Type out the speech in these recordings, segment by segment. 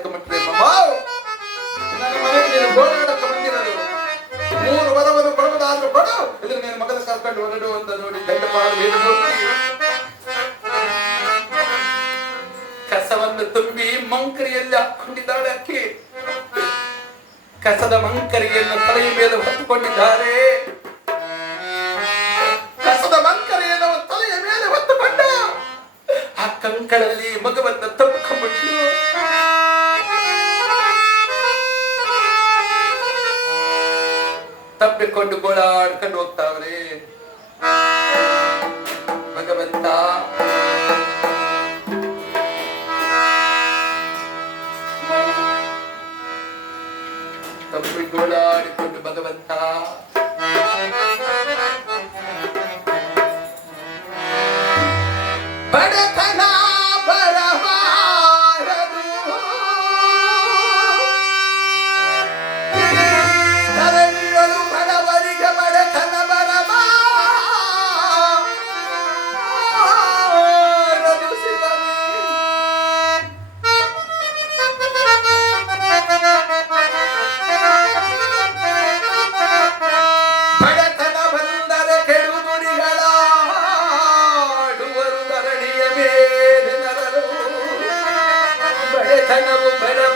ಆಡಕ್ಕೆ ಮಕ್ಕಳೇ ನನ್ನ ಮನೆಗೆ ನೀನು ಗೋಳಾಡಕ್ಕೆ ಬಂದಿರೋದು. ಮೂರು ವರವನ್ನು ಕೊಡುವುದಾದ್ರೂ ಕೊಡು. ಇಲ್ಲಿ ನೀನು ಮಗನ ಕರ್ಕೊಂಡು ಹೊರಡು ಅಂತ ನೋಡಿ ಗಂಡ ಪಾಡು ಕಸವನ್ನು ತುಂಬಿ ಮಂಕರಿಯಲ್ಲಿ ಹಾಕೊಂಡಿದ್ದಾಳೆ ಅಕ್ಕಿ. ಕಸದ ಮಂಕರಿಯನ್ನು ತಲೆಯ ಮೇಲೆ ಹೊತ್ತುಕೊಂಡಿದ್ದಾರೆ. ಕಸದ ಮಂಕರಿಯನ್ನು ತಲೆಯ ಮೇಲೆ ಹೊತ್ತುಕೊಂಡ ಆ ಕಂಕಳಲ್ಲಿ ಮಗುವನ್ನು ತಪ್ಪಿಕೊಂಡು ಗೋಳಾಡ್ಕೊಂಡು ಹೋಗ್ತಾವ್ರಿ ಭಗವಂತ ತಪ್ಪಿ ಗೋಳಾಡಿಕೊಂಡು ಭಗವಂತ ભૈરવ ભૈરવ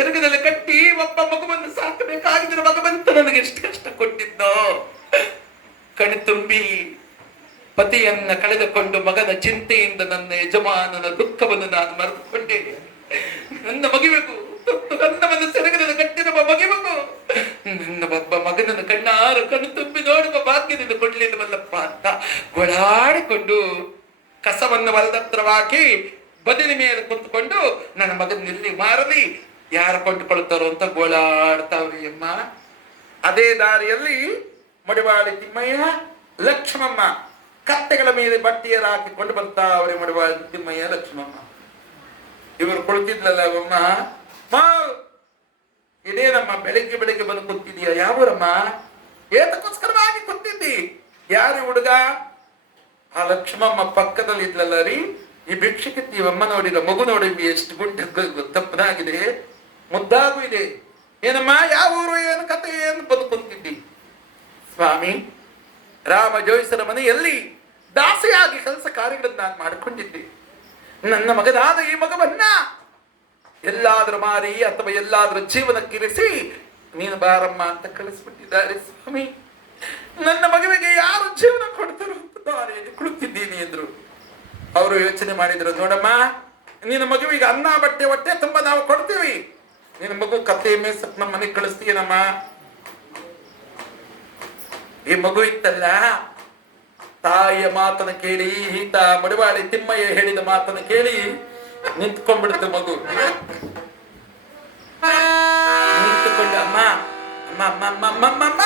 ಜರುಗದಲ್ಲಿ ಕಟ್ಟಿ ಒಬ್ಬ ಮಗುವನ್ನು ಸಾಕಬೇಕಾಗಿದ್ರೆ ಭಗವಂತ ನನಗೆ ಎಷ್ಟು ಕಷ್ಟ ಕೊಟ್ಟಿದ್ದೋ ಕಣ್ತುಂಬಿ ಪತಿಯನ್ನ ಕಳೆದುಕೊಂಡು ಮಗನ ಚಿಂತೆಯಿಂದ ನನ್ನ ಯಜಮಾನನ ದುಃಖವನ್ನು ನಾನು ಮರೆದುಕೊಂಡೆ ನನ್ನ ಮಗಿಬೇಕು ಗಂಧವನ್ನು ಸೆರಗದಲ್ಲಿ ಕಟ್ಟಿರುವ ಮಗಿಬೇಕು ನನ್ನ ಒಬ್ಬ ಮಗನನ್ನು ಕಣ್ಣಾರು ಕಣ್ಣು ತುಂಬಿ ನೋಡುವ ಭಾಗ್ಯದಿಂದ ಕೊಡ್ಲಿಲ್ಲವಲ್ಲಪ್ಪ ಅಂತ ಗೋಳಾಡಿಕೊಂಡು ಕಸವನ್ನು ಹೊಲದತ್ರವಾಗಿ ಬದಿಲ ಮೇಲೆ ಕುಂತುಕೊಂಡು ನನ್ನ ಮಗನ ಇಲ್ಲಿ ಮಾರಲಿ ಯಾರು ಕೊಂಡುಕೊಳ್ತಾರೋ ಅಂತ ಗೋಳಾಡ್ತಾವ್ರಿ ಅಮ್ಮ. ಅದೇ ದಾರಿಯಲ್ಲಿ ಮಡಿವಾಳಿ ತಿಮ್ಮಯ್ಯ, ಲಕ್ಷ್ಮಮ್ಮ ಕತ್ತೆಗಳ ಮೇಲೆ ಬಟ್ಟೆಯರ ಹಾಕಿಕೊಂಡು ಬರ್ತಾವ್ರೆ ಮಡಿವಾಳಿ ತಿಮ್ಮಯ್ಯ, ಲಕ್ಷ್ಮಮ್ಮ. ಇವರು ಕುಳಿತಿದ್ಲಲ್ಲ ಅಮ್ಮ. ಇದೇನಮ್ಮ ಬೆಳಿಗ್ಗೆ ಬೆಳಿಗ್ಗೆ ಬಂದು ಕುಂತಿದೀಯ ಯಾವೂರಮ್ಮ ಏತಕ್ಕೋಸ್ಕರವಾಗಿ ಕುಂತಿದ್ದಿ? ಯಾರು ಹುಡುಗ? ಆ ಲಕ್ಷ್ಮಮ್ಮ ಪಕ್ಕದಲ್ಲಿ ಇದ್ಲಲ್ಲ ರೀ. ಈ ಭಿಕ್ಷಕ್ಕೆ ನೀವಮ್ಮ ನೋಡಿದ ಮಗು ನೋಡಿ ಎಷ್ಟು ಗುಂಡ ದಪ್ಪನಾಗಿದೆ. ಮುದ್ದಾಗೂ ಇದೆ ಏನಮ್ಮ, ಯಾವ ಊರು, ಏನು ಕತೆ, ಏನು ಬಂದು ಕುಂತಿದ್ದಿ? ಸ್ವಾಮಿ, ರಾಮ ಜೋಯಿಸರ ಮನೆಯಲ್ಲಿ ದಾಸಿಯಾಗಿ ಕೆಲಸ ಕಾರ್ಯಗಳನ್ನು ನಾನು ಮಾಡಿಕೊಂಡಿದ್ದೆ. ನನ್ನ ಮಗನಾದ ಈ ಮಗವನ್ನ ಎಲ್ಲಾದರೂ ಮಾರಿ ಅಥವಾ ಎಲ್ಲಾದರೂ ಜೀವನಕ್ಕಿರಿಸಿ ನೀನು ಬಾರಮ್ಮ ಅಂತ ಕಳಿಸ್ಬಿಟ್ಟಿದ್ದಾರೆ ಸ್ವಾಮಿ. ನನ್ನ ಮಗುವಿಗೆ ಯಾರು ಜೀವನ ಕೊಡ್ತಾರೋ ದಾರಿಯಲ್ಲಿ ಕುಳಿತಿದ್ದೀನಿ ಎಂದ್ರು ಅವರು ಯೋಚನೆ ಮಾಡಿದ್ರು, ನೋಡಮ್ಮ, ನಿನ್ನ ಮಗುವಿಗೆ ಅನ್ನ, ಬಟ್ಟೆ, ಹೊಟ್ಟೆ ತುಂಬಾ ನಾವು ಕೊಡ್ತೀವಿ. ನಿನ್ನ ಮಗು ಕತ್ತೆ ಮೇಸಕ್ ನಮ್ಮ ಮನೆಗೆ ಕಳಿಸ್ತೀಯನಮ್ಮ ಈ ಮಗು ಇತ್ತಲ್ಲ? ತಾಯಿಯ ಮಾತನ್ನು ಕೇಳಿ, ಈತ ಬಡವಾಡಿ ತಿಮ್ಮಯ್ಯ ಹೇಳಿದ ಮಾತನ್ನ ಕೇಳಿ ನಿಂತ್ಕೊಂಡ್ಬಿಡುತ್ತೆ ಮಗು. ನಿಂತ್ಕೊಂಡ ಅಮ್ಮ ಅಮ್ಮ ಅಮ್ಮ ಅಮ್ಮ ಅಮ್ಮ ಅಮ್ಮ.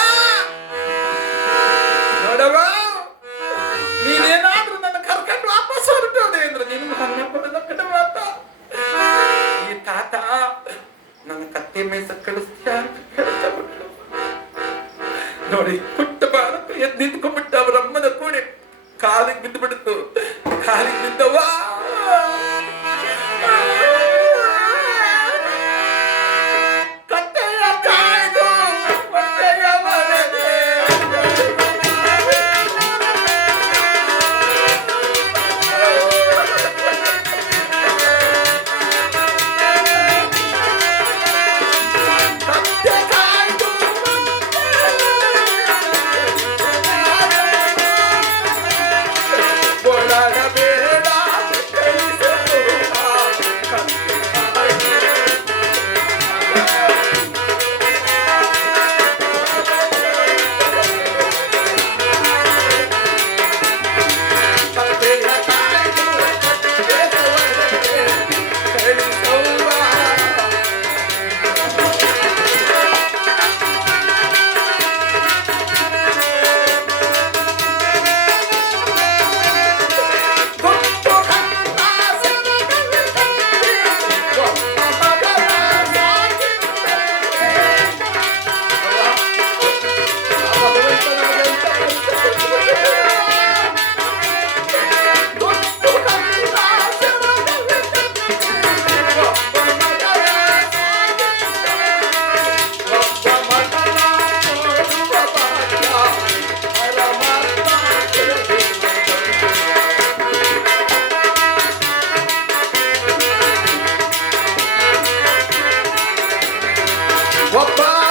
Opa!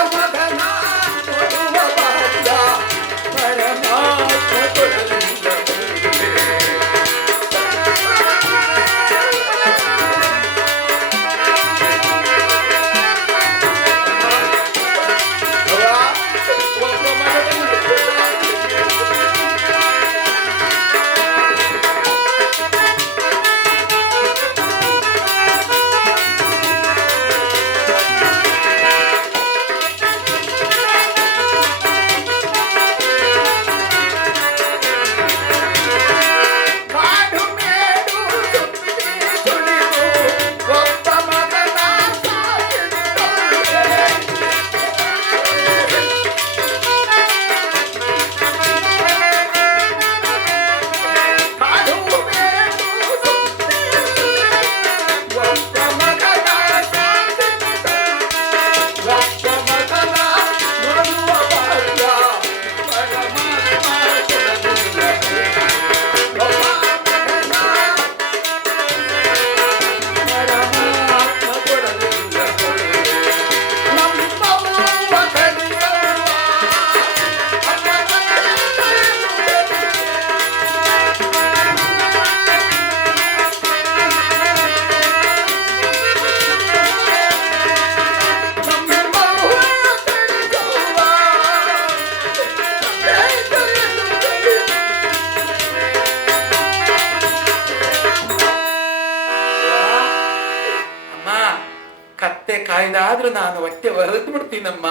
ನಾನು ಹೊರತು ಬಿಡ್ತೀನಮ್ಮ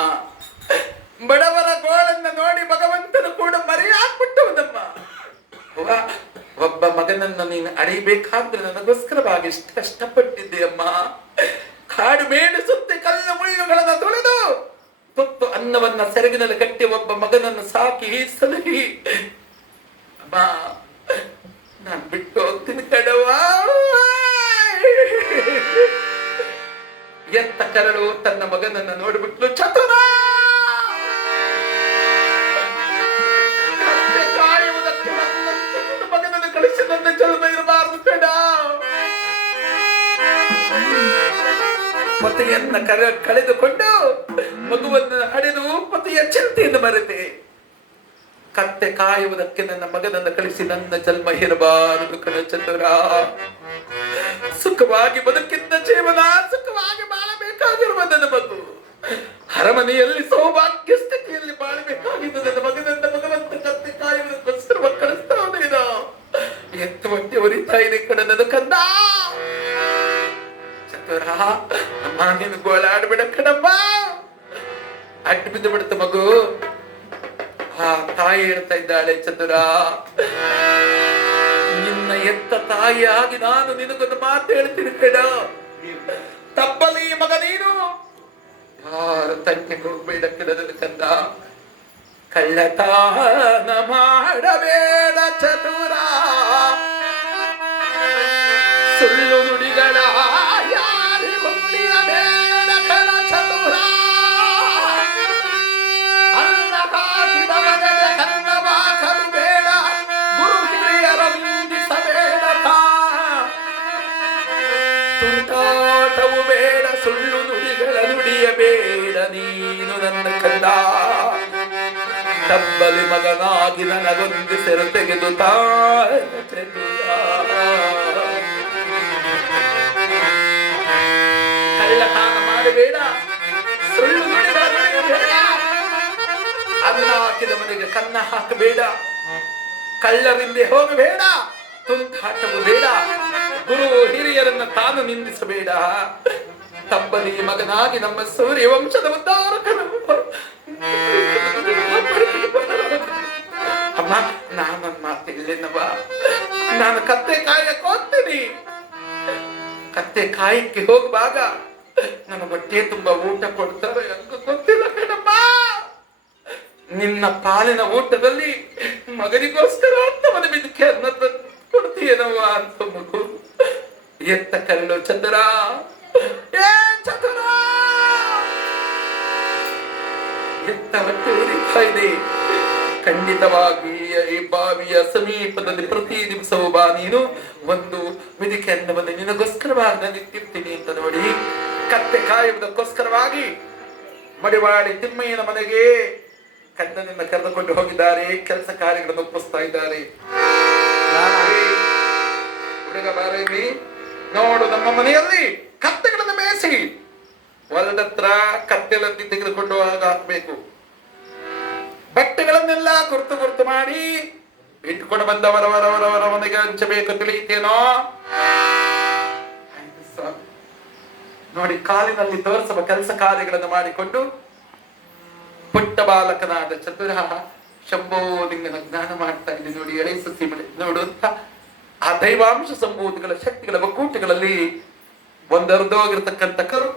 ಬಡವರ ಗೋಳನ್ನ ನೋಡಿ ಭಗವಂತನು ಕೂಡ ಮರೆಯಾಗ್ಬಿಟ್ಟವನಮ್ಮ. ಒಬ್ಬ ಮಗನನ್ನು ನೀನು ಅಡಿಬೇಕಾದ್ರೆ ನನಗೋಸ್ಕರವಾಗಿ ಇಷ್ಟು ಕಷ್ಟಪಟ್ಟಿದ್ದೆ ಅಮ್ಮ ಕಾಡು ಮೇಡು ಸುತ್ತಿ ಕಲ್ಲು ಮುಳ್ಳುಗಳನ್ನ ತೊಳೆದು, ತುತ್ತು ಅನ್ನವನ್ನ ಸೆರಗಿನಲ್ಲಿ ಕಟ್ಟಿ ಒಬ್ಬ ಮಗನನ್ನು ಸಾಕಿ ಸಲಹಿ ಅಮ್ಮ, ನಾನು ಬಿಟ್ಟು ಹೋಗ್ತೀನಿ ಕಡವಾ ಎತ್ತ ಕರಳು, ತನ್ನ ಮಗನನ್ನ ನೋಡಿಬಿಟ್ಲು ಚತುರ ಮಗನನ್ನು ಕಳಿಸಿ ನನ್ನ ಚಲನ ಇರಬಾರದು ಪತಿಯನ್ನ ಕರ, ಕಳೆದುಕೊಂಡು ಮಗುವನ್ನು ಹಡೆದು ಪತಿಯ ಚಿಂತೆಯನ್ನು ಮರೆತೆ. ಕತ್ತೆ ಕಾಯುವುದಕ್ಕೆ ನನ್ನ ಮಗನನ್ನು ಕಳಿಸಿ ನನ್ನ ಜನ್ಮ ಇರಬಾರದು ಕಣ ಸುಖವಾಗಿ ಬದುಕಿದ್ದ ಜೀವನ, ಸುಖವಾಗಿ ಬಾಳಬೇಕಾಗಿರುವ ನನ್ನ ಮಗು ಅರಮನೆಯಲ್ಲಿ ಸೌಭಾಗ್ಯ ಸ್ಥಿತಿಯಲ್ಲಿ ಬಾಳಬೇಕಾಗಿದ್ದು ನನ್ನ ಮಗನಂತ ಭಗವಂತ ಕತ್ತೆ ಕಾಯುವುದಕ್ಕೋಸ್ಕರ ಕಳಿಸ್ತಾನೇನೋ ಎತ್ತು ಹೊಟ್ಟೆ ಒರಿತಾ ಇದೆ ಕಣ ನನ್ನ ಕಂದ. ಚತುರ ಅಮ್ಮ, ನೀನು ಗೋಳಾಡ್ಬೇಡ ಕಣಮ್ಮ ಅಟ್ಟು ಬಿದ್ದು ಬಿಡುತ್ತ ಮಗು. ಆ ತಾಯಿ ಹೇಳ್ತಾ ಇದ್ದಾಳೆ ಚತುರ ನಿನ್ನ ಎತ್ತ ತಾಯಿಯಾಗಿ ನಾನು ನಿನಗೊಂದು ಮಾತು ಹೇಳ್ತೀನಿ ಕಡ ತಪ್ಪಲಿ ಮಗ ನೀನು ಯಾರ ತಂಟೆ ಹೋಗ್ಬೇಡ ಕೆಡದ ಕಂದ ಕಳ್ಳತಾನ ಮಾಡಬೇಡ ಚತುರ ನೀನು ನನ್ನ ಕಂದ ತಬ್ಬಲಿ ಮಗನಾಗಿ ನನಗೊಂದು ಸೆರೆ ತೆಗೆದು ಕಳ್ಳತನ ಮಾಡಬೇಡ. ಸುಳ್ಳು ಅನ್ನ ಹಾಕಿದ ಮನೆಗೆ ಕನ್ನ ಹಾಕಬೇಡ. ಕಳ್ಳರಿಂದೆ ಹೋಗಬೇಡ. ತುಂಟಾಟವು ಬೇಡ. ಗುರು ಹಿರಿಯರನ್ನ ತಾನು ನಿಂದಿಸಬೇಡ. ತಪ್ಪಲಿ ಮಗನಾಗಿ ನಮ್ಮ ಸೂರ್ಯ ವಂಶದ ಉದ್ಧಾರಕನು. ಅಮ್ಮ, ನಾನೊಂದ್ ಮಾತಿಲ್ಲೇನವ ನಾನು ಕತ್ತೆ ಕಾಯಕ್ಕೆ ಕತ್ತೆ ಕಾಯಕ್ಕೆ ಹೋಗುವಾಗ ನನ್ನ ಹೊಟ್ಟೆ ತುಂಬಾ ಊಟ ಕೊಡ್ತಾರೆ ಗೊತ್ತಿಲ್ಲ ಕಣಪ್ಪ. ನಿನ್ನ ಪಾಲಿನ ಊಟದಲ್ಲಿ ಮಗನಿಗೋಸ್ಕರ ಅಂತವನ ಬಿದ್ದಕ್ಕೆ ಅನ್ನ ಕೊಡ್ತೀಯನವ ಅಂತ ಮಗು. ಎತ್ತ ಕಲ್ಲು ಚಂದ್ರ. ಇದೆ. ಖಂಡಿತವಾಗಿ ಈ ಬಾವಿಯ ಸಮೀಪದಲ್ಲಿ ಪ್ರತಿ ದಿವಸವೂ ಬಾ ನೀನು. ಒಂದು ಮಿದಿಕೆ ಅನ್ನವನ್ನು ನಿನಗೋಸ್ಕರವಾಗಿ ನಾನು ಇಟ್ಟಿರ್ತೀನಿ ಅಂತ ನೋಡಿ. ಕತ್ತೆ ಕಾಯುವುದಕ್ಕೋಸ್ಕರವಾಗಿ ಮಡಿವಾಡಿ ತಿಮ್ಮಯ್ಯನ ಮನೆಗೆ ಕಣ್ಣನನ್ನ ಕರೆದುಕೊಂಡು ಹೋಗಿದ್ದಾರೆ. ಕೆಲಸ ಕಾರ್ಯಗಳನ್ನು ಒಪ್ಪಿಸ್ತಾ ಇದ್ದಾರೆ. ಹುಡುಗ ನೋಡು ನಮ್ಮ ಮನೆಯಲ್ಲಿ ಕತ್ತೆಗಳನ್ನು ಮೇಯಿಸಿ. ಹೊಲದತ್ರ ಕತ್ತೆಲಲ್ಲಿ ತೆಗೆದುಕೊಂಡು ಹೋಗ ಹಾಕ್ಬೇಕು. ಬಟ್ಟೆಗಳನ್ನೆಲ್ಲ ಗುರುತು ಗುರ್ತು ಮಾಡಿ ಇಟ್ಕೊಂಡು ಬಂದವರವರವರವರ ಮನೆಗೆ ಹಂಚಬೇಕು ತಿಳಿಯುತ್ತೇನೋ ನೋಡಿ, ಕಾಲಿನಲ್ಲಿ ತೋರಿಸುವ ಕೆಲಸ ಕಾರ್ಯಗಳನ್ನು ಮಾಡಿಕೊಂಡು ಪುಟ್ಟ ಬಾಲಕನಾದ ಚತುರ ಶಂಭೋಲಿಂಗನ ಜ್ಞಾನ ಮಾಡ್ತಾ ಇದೆ ನೋಡಿ, ಎಳೆ ಮಳೆ ನೋಡು ಅಂತ. ಆ ದೈವಾಂಶ ಸಂಭೂತಿಗಳ ಶಕ್ತಿಗಳ ಒಕ್ಕೂಟಗಳಲ್ಲಿ ಒಂದರ್ಧೋಗಿರ್ತಕ್ಕಂಥ ಕರು